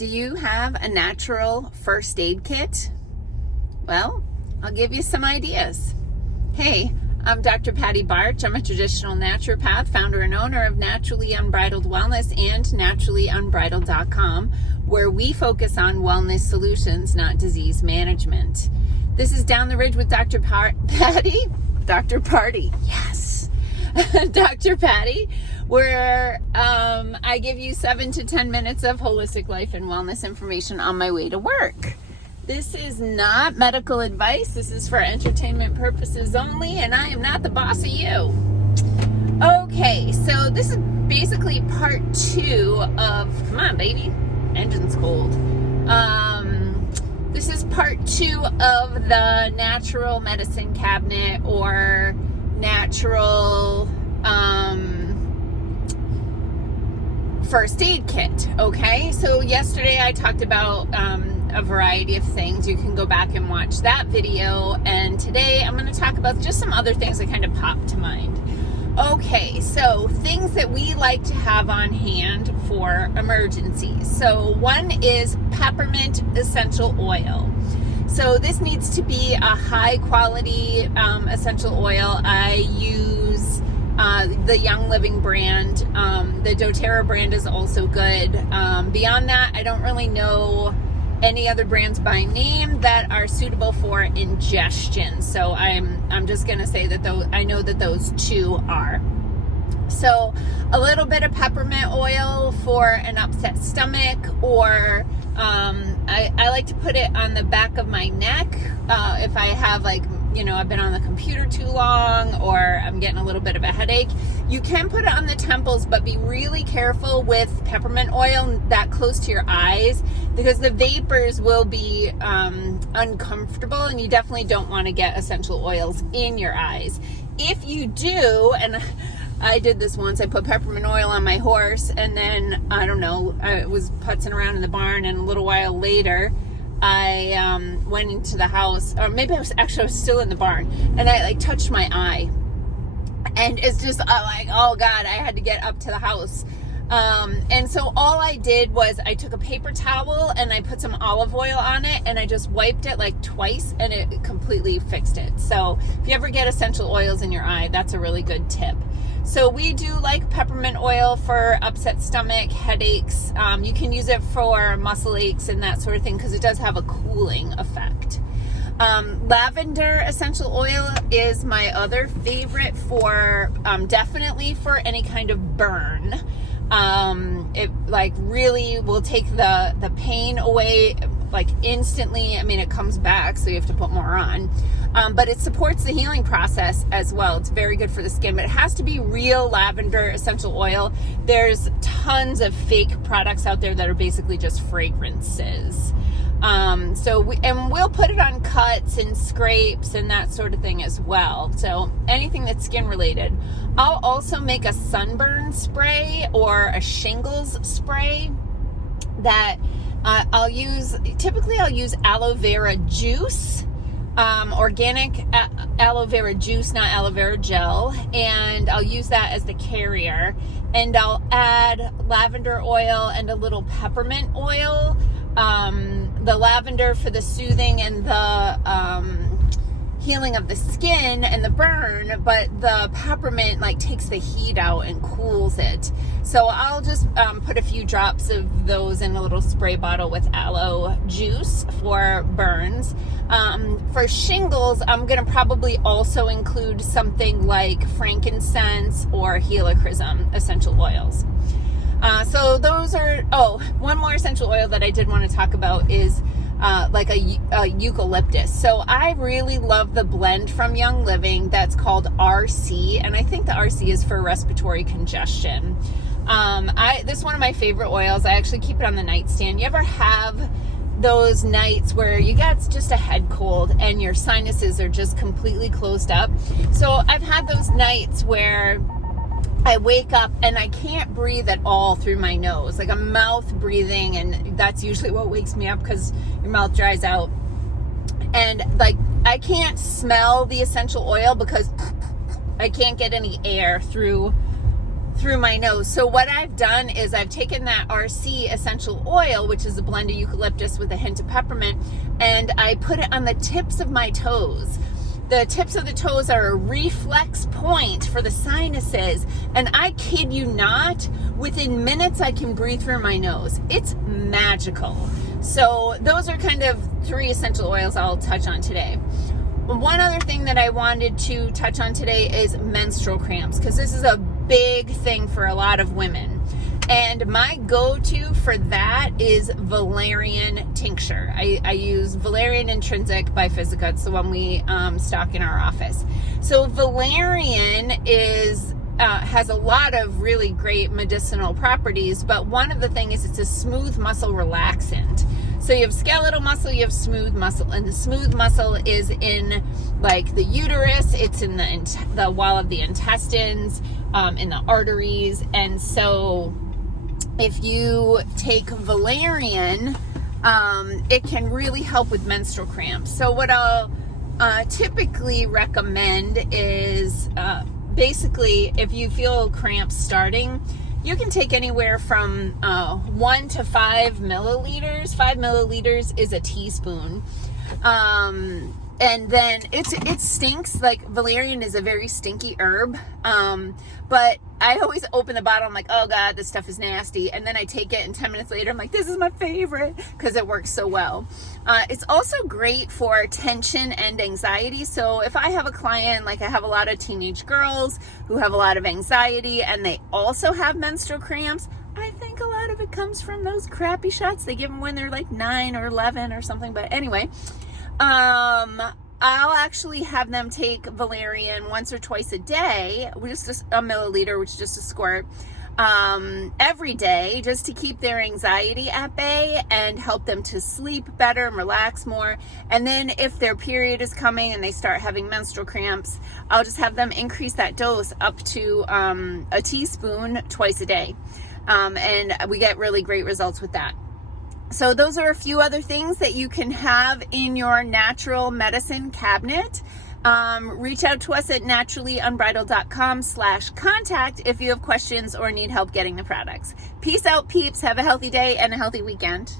Do you have a natural first aid kit? Well, I'll give you some ideas. Hey, I'm Dr. Patty Barch. I'm a traditional naturopath, founder and owner of Naturally Unbridled Wellness and naturallyunbridled.com, where we focus on wellness solutions, not disease management. This is Down the Ridge with Dr. Patty. Dr. Party, yes. Dr. Patty, where I give you 7 to 10 minutes of holistic life and wellness information on my way to work. This is not medical advice. This is for entertainment purposes only, and I am not the boss of you. Okay, so this is basically part 2 of, come on, baby, engine's cold. This is part 2 of the natural medicine cabinet or natural first aid kit. Okay, so yesterday I talked about a variety of things. You can go back and watch that video, and today I'm going to talk about just some other things that kind of pop to mind. Okay, so things that we like to have on hand for emergencies. So one is peppermint essential oil. So this needs to be a high quality essential oil. I use the Young Living brand. The doTERRA brand is also good. Beyond that, I don't really know any other brands by name that are suitable for ingestion. So I'm just going to say that I know that those two are. So a little bit of peppermint oil for an upset stomach, or I like to put it on the back of my neck if I have, like, I've been on the computer too long or I'm getting a little bit of a headache. You can put it on the temples, but be really careful with peppermint oil that close to your eyes, because the vapors will be uncomfortable, and you definitely don't want to get essential oils in your eyes. If you do, and I did this once, I put peppermint oil on my horse, and then, I don't know, I was putzing around in the barn, and a little while later, I went into the house, or maybe I was still in the barn, and I touched my eye, and it's just oh God, I had to get up to the house. And so all I did was I took a paper towel and I put some olive oil on it, and I just wiped it twice, and it completely fixed it. So if you ever get essential oils in your eye, that's a really good tip. So we do like peppermint oil for upset stomach, headaches. You can use it for muscle aches and that sort of thing, because it does have a cooling effect. Lavender essential oil is my other favorite for definitely for any kind of burn. It really will take the pain away instantly. I mean, it comes back, so you have to put more on. But it supports the healing process as well. It's very good for the skin, but it has to be real lavender essential oil. There's tons of fake products out there that are basically just fragrances. We'll put it on cuts and scrapes and that sort of thing as well. So anything that's skin related. I'll also make a sunburn spray or a shingles spray that I'll use aloe vera juice, organic aloe vera juice, not aloe vera gel, and I'll use that as the carrier, and I'll add lavender oil and a little peppermint oil. The lavender for the soothing and the healing of the skin and the burn, but the peppermint takes the heat out and cools it. So I'll just put a few drops of those in a little spray bottle with aloe juice for burns. For shingles, I'm going to probably also include something like frankincense or helichrysum essential oils. So those are, one more essential oil that I did want to talk about is a eucalyptus. So I really love the blend from Young Living that's called RC, and I think the RC is for respiratory congestion. This is one of my favorite oils. I actually keep it on the nightstand. You ever have those nights where you get just a head cold and your sinuses are just completely closed up? So I've had those nights where I wake up and I can't breathe at all through my nose, like a mouth breathing, and that's usually what wakes me up because your mouth dries out. And I can't smell the essential oil because I can't get any air through through my nose. So what I've done is I've taken that RC essential oil, which is a blend of eucalyptus with a hint of peppermint, and I put it on the tips of my toes. The tips of the toes are a reflex point for the sinuses, and I kid you not, within minutes I can breathe through my nose. It's magical. So those are kind of 3 essential oils I'll touch on today. One other thing that I wanted to touch on today is menstrual cramps, because this is a big thing for a lot of women. And my go-to for that is valerian tincture. I use valerian intrinsic by Physica. It's the one we stock in our office. So valerian has a lot of really great medicinal properties, but one of the things is it's a smooth muscle relaxant. So you have skeletal muscle, you have smooth muscle, and the smooth muscle is in like the uterus, it's in the wall of the intestines, in the arteries. And so if you take valerian, it can really help with menstrual cramps. So what I'll typically recommend is basically if you feel cramps starting, you can take anywhere from 1 to 5 milliliters. 5 milliliters is a teaspoon. And then it stinks. Like valerian is a very stinky herb. But I always open the bottle. I'm like, oh God, this stuff is nasty. And then I take it and 10 minutes later, I'm like, this is my favorite because it works so well. It's also great for tension and anxiety. So if I have a client, like I have a lot of teenage girls who have a lot of anxiety and they also have menstrual cramps, I think a lot of it comes from those crappy shots they give them when they're like 9 or 11 or something. But anyway, I'll actually have them take valerian once or twice a day, just a milliliter, which is just a squirt, every day, just to keep their anxiety at bay and help them to sleep better and relax more. And then if their period is coming and they start having menstrual cramps, I'll just have them increase that dose up to a teaspoon twice a day. And we get really great results with that. So those are a few other things that you can have in your natural medicine cabinet. Reach out to us at naturallyunbridled.com/contact if you have questions or need help getting the products. Peace out, peeps. Have a healthy day and a healthy weekend.